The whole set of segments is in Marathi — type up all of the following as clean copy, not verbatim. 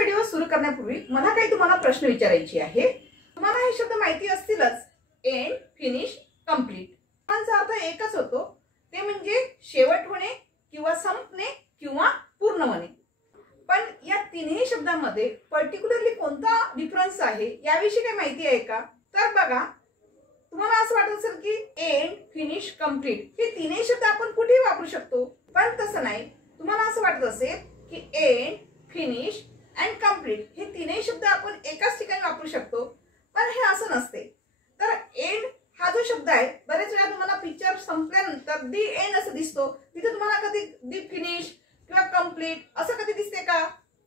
व्हिडिओ सुरू करण्यापूर्वी मला काही तुम्हाला प्रश्न विचारायचे आहे। तुम्हाला हे शब्द माहिती असतीलच, एंड, फिनिश, कंप्लीट। यांचा अर्थ एकच होतो, ते म्हणजे शेवट होणे किंवा संपणे किंवा पूर्ण होणे। पण या तिन्ही शब्दांमध्ये पर्टिक्युलरली कोणता डिफरन्स आहे याविषयी काही माहिती आहे का? तर बघा, तुम्हाला असं वाटत असेल की एंड, फिनिश, कंप्लीट हे तिन्ही शब्द आपण कुठेही वापरू शकतो, पण तसं नाही। तुम्हाला असं वाटत असेल की एंड, फिनिश अँड कंप्लीट हे तीनही शब्द आपण एकाच ठिकाणी वापरू शकतो, पण हे असं नसते। तर एंड हा जो शब्द आहे, बरेच वेळा तुम्हाला पिक्चर संपल्यानंतर दी एंड असं दिसतो, तिथे तुम्हाला कधी दी फिनिश किंवा कंप्लीट असं कधी दिसते का?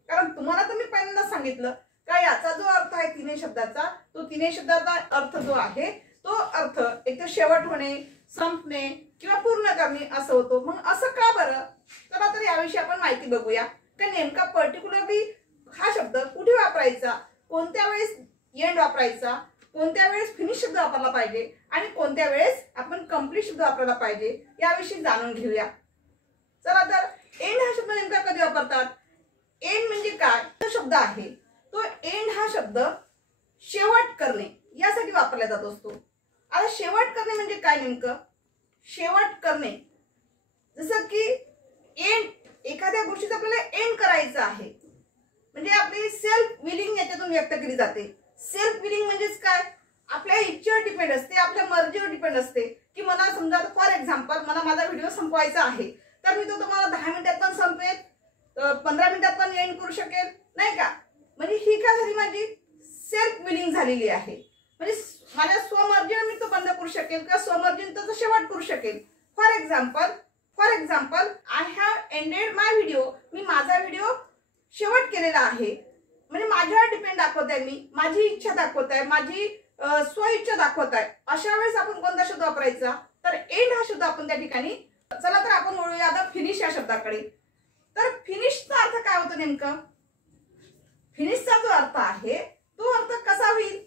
कारण तुम्हाला तर मी पहिल्यांदा सांगितलं का याचा जो अर्थ आहे तिन्ही शब्दाचा, तो तिन्ही शब्दाचा अर्थ जो आहे तो अर्थ एक तर शेवट होणे, संपणे किंवा पूर्ण करणे असं होतो। मग असं का बरं? चला तर याविषयी आपण माहिती बघूया की नेमका पर्टिक्युलरली हा शब्द कुठे वापरायचा, कोणत्या वेळेस एंड वापरायचा, कोणत्या वेळेस फिनिश शब्द वापरला पाहिजे आणि कोणत्या वेळेस आपण कंप्लीट शब्द वापरायला पाहिजे याविषयी जाणून घेऊया। चला तर एंड हा शब्द नेमका कधी वापरतात? एंड म्हणजे काय? तो शब्द आहे तो एंड हा शब्द शेवट करणे यासाठी वापरला जात असतो। आता शेवट करणे म्हणजे काय नेमकं? शेवट करणे जसं की एंड, एखाद्या गोष्टीचा आपल्याला एंड करायचं आहे म्हणजे आपली सेल्फ विलिंग याच्यातून व्यक्त केली जाते। सेल्फ विलिंग म्हणजेच काय? आपल्या इच्छेवर डिपेंड असते, आपल्या मर्जीवर डिपेंड असते की मला समजा फॉर एक्झाम्पल मला माझा व्हिडिओ संपवायचा आहे, तर मी तो तुम्हाला 10 मिनिटात पण संपवेल, 15 मिनिटात पण एंड करू शकेल, नाही का? म्हणजे ही काय झाली, माझी सेल्फ विलिंग झालेली आहे। म्हणजे माझ्या स्वमर्जीने मी तो बंद करू शकेल किंवा स्वमर्जीने त्याचा शेवट करू शकेल। For example I have ended my video, मी माझा व्हिडिओ शेवट केलेला आहे, म्हणजे माझ्यावर डिपेंड दाखवत आहे, मी माझी इच्छा दाखवत आहे, माझी स्वइच्छा दाखवत आहे। अशा वेळेस आपण कोणता शब्द वापरायचा? तर एंड हा शब्द आपण त्या ठिकाणी। चला तर आपण वळूया आता फिनिश या शब्दाकडे। तर फिनिशचा अर्थ काय होतो नेमकं? फिनिशचा जो अर्थ आहे तो अर्थ कसा होईल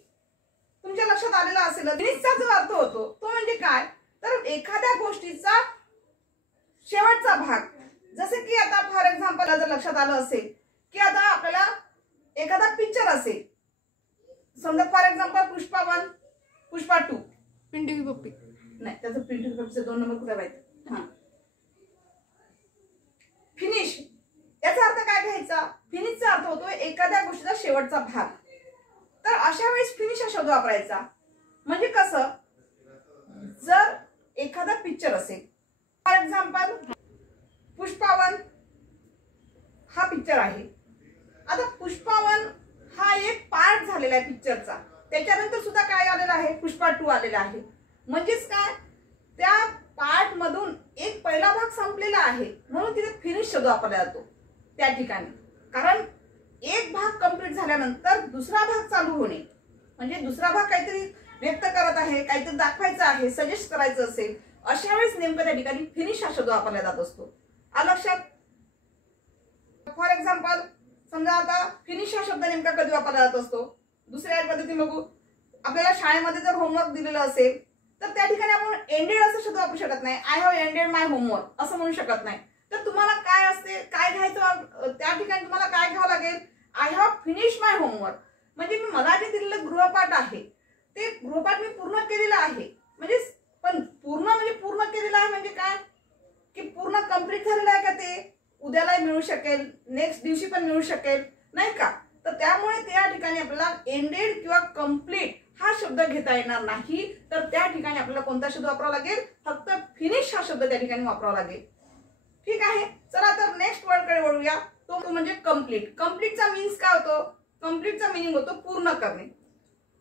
तुमच्या लक्षात आलेला असेल। फिनिशचा जो अर्थ होतो तो म्हणजे काय? तर एखाद्या गोष्टीचा शेवटचा भाग, जसे की आता फॉर एक्झाम्पल जर लक्षात आलं असेल की आता आपल्याला एखादा पिक्चर असेल, समजा फॉर एक्झाम्पल पुष्पा 1, पुष्पा 2, पिंटू की पप्पी नाही, त्याचं पिंटू की पप्पीचे 2 नंबर कुठे पाहिजे? हा, फिनिश याचा अर्थ काय घ्यायचा? फिनिशचा अर्थ होतो एखाद्या गोष्टीचा शेवटचा भाग। तर अशा वेळेस फिनिश हा शब्द वापरायचा। म्हणजे कसं? जर एखादा पिक्चर असेल, फॉर एक्झाम्पल पुष्पा 1 हा पिक्चर आहे, आता पुष्पा 1 हा एक पार्ट झालेला आहे पिक्चरचा, त्याच्यानंतर सुद्धा काय आलेला आहे? पुष्पा 2 आलेला आहे। म्हणजेच काय? त्या पार्ट मधून एक पहिला भाग संपलेला आहे, म्हणून तिथे फिनिश शब्द वापरला जातो त्या ठिकाणी। कारण एक भाग कंप्लीट झाल्यानंतर दुसरा भाग चालू होणे, म्हणजे दुसरा भाग काहीतरी व्यक्त करत आहे, काहीतरी दाखवायचं आहे, सजेस्ट करायचं असेल, अशा वेळेस नेमकं त्या ठिकाणी फिनिश हा शब्द वापरला जात असतो। लक्षात? फॉर एक्झाम्पल समजा आता फिनिश हा शब्द नेमका कधी वापरला जात असतो? दुसऱ्या पद्धतीने बघू, आपल्याला शाळेमध्ये जर होमवर्क दिलेलं असेल तर त्या ठिकाणी आपण एंडेड असं शब्द वापरू शकत नाही। I have ended my homework असं म्हणू शकत नाही। तर तुम्हाला काय असते, काय घ्यायचं त्या ठिकाणी? तुम्हाला काय घ्यावं लागेल? I have finish my homework, म्हणजे मी मला जे दिलेलं गृहपाठ आहे ते गृहपाठ मी पूर्ण केलेलं आहे। म्हणजे पण पूर्ण केलेलं आहे म्हणजे काय? की पूर्ण कंप्लीट झालेलं आहे का? ते उद्याला मिळू शकेल, नेक्स्ट दिवशी पण मिळू शकेल, नाही का? तर त्यामुळे त्या ठिकाणी आपल्याला एंडेड किंवा कंप्लीट हा शब्द घेता येणार नाही। तर त्या ठिकाणी आपल्याला कोणता शब्द वापरावा लागेल? फक्त फिनिश हा शब्द त्या ठिकाणी वापरावा लागेल। ठीक आहे, चला तर नेक्स्ट वर्डकडे वळूया, तो म्हणजे कंप्लीट। कंप्लीटचा मीन्स काय होतो? कंप्लीटचा मीनिंग होतो पूर्ण करणे।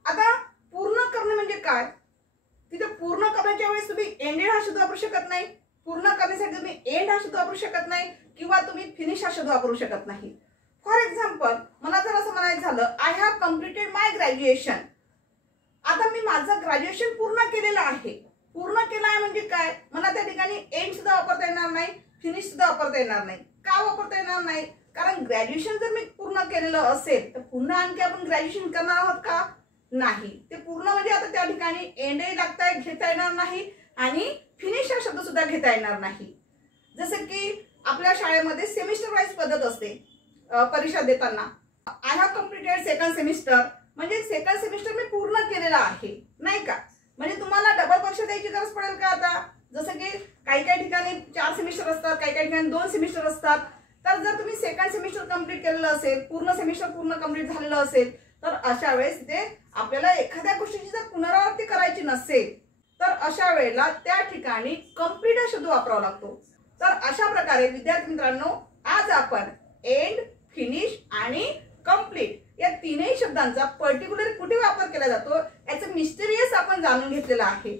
आता पूर्ण करणे म्हणजे काय? तिथे पूर्ण करण्याच्या वेळेस तुम्ही एंडेड हा शब्द वापरू शकत नाही, पूर्ण करण्यासाठी तुम्ही एंड हा शब्द वापरू शकत नाही किंवा तुम्ही फिनिश हा शब्द वापरू शकत नाही। फॉर एक्झाम्पल मला जर असं म्हणायचं झालं, I have completed my graduation, आता मी माझं ग्रॅज्युएशन पूर्ण केलेलं आहे। पूर्ण केलं आहे म्हणजे काय? मला त्या ठिकाणी एंड सुद्धा वापरता येणार नाही, फिनिश सुद्धा वापरता येणार नाही। का वापरता येणार नाही? कारण ग्रॅज्युएशन जर मी पूर्ण केलेलं असेल तर पुन्हा आणखी आपण ग्रॅज्युएशन करणार आहोत का? नाही। ते पूर्ण म्हणजे आता त्या ठिकाणी एंडही घेता येणार नाही आणि फिनिश हा शब्द सुद्धा घेता येणार नाही। जसे की आपल्या शाळेमध्ये सेमिस्टर वाईज पद्धत असते परीक्षा देताना। I have completed second semester म्हणजे सेकंड सेमिस्टर मी पूर्ण केलेला आहे, नाही का? म्हणजे तुम्हाला डबल परीक्षा द्यायची गरज पडेल का आता? जसं की काही काही ठिकाणी 4 सेमिस्टर असतात, काही काही ठिकाणी 2 सेमिस्टर असतात. तर जर तुम्ही सेकंड सेमिस्टर कंप्लीट केलेलं असेल, पूर्ण सेमिस्टर पूर्ण कंप्लीट झालेलं असेल, तर अशा वेळेस ते आपल्याला एखाद्या गोष्टीची जर पुनरावृत्ती करायची नसेल तर अशा वेळेला त्या ठिकाणी कंप्लीट हा शब्द वापरावा लागतो. तर अशा प्रकारे विद्यार्थी मित्रांनो, आज आपण एंड, फिनिश आणि कंप्लीट या तीनही शब्दांचा पर्टिक्युलर कुठे वापर केला जातो याचं मिस्टेरियस आपण जाणून घेतलेला आहे.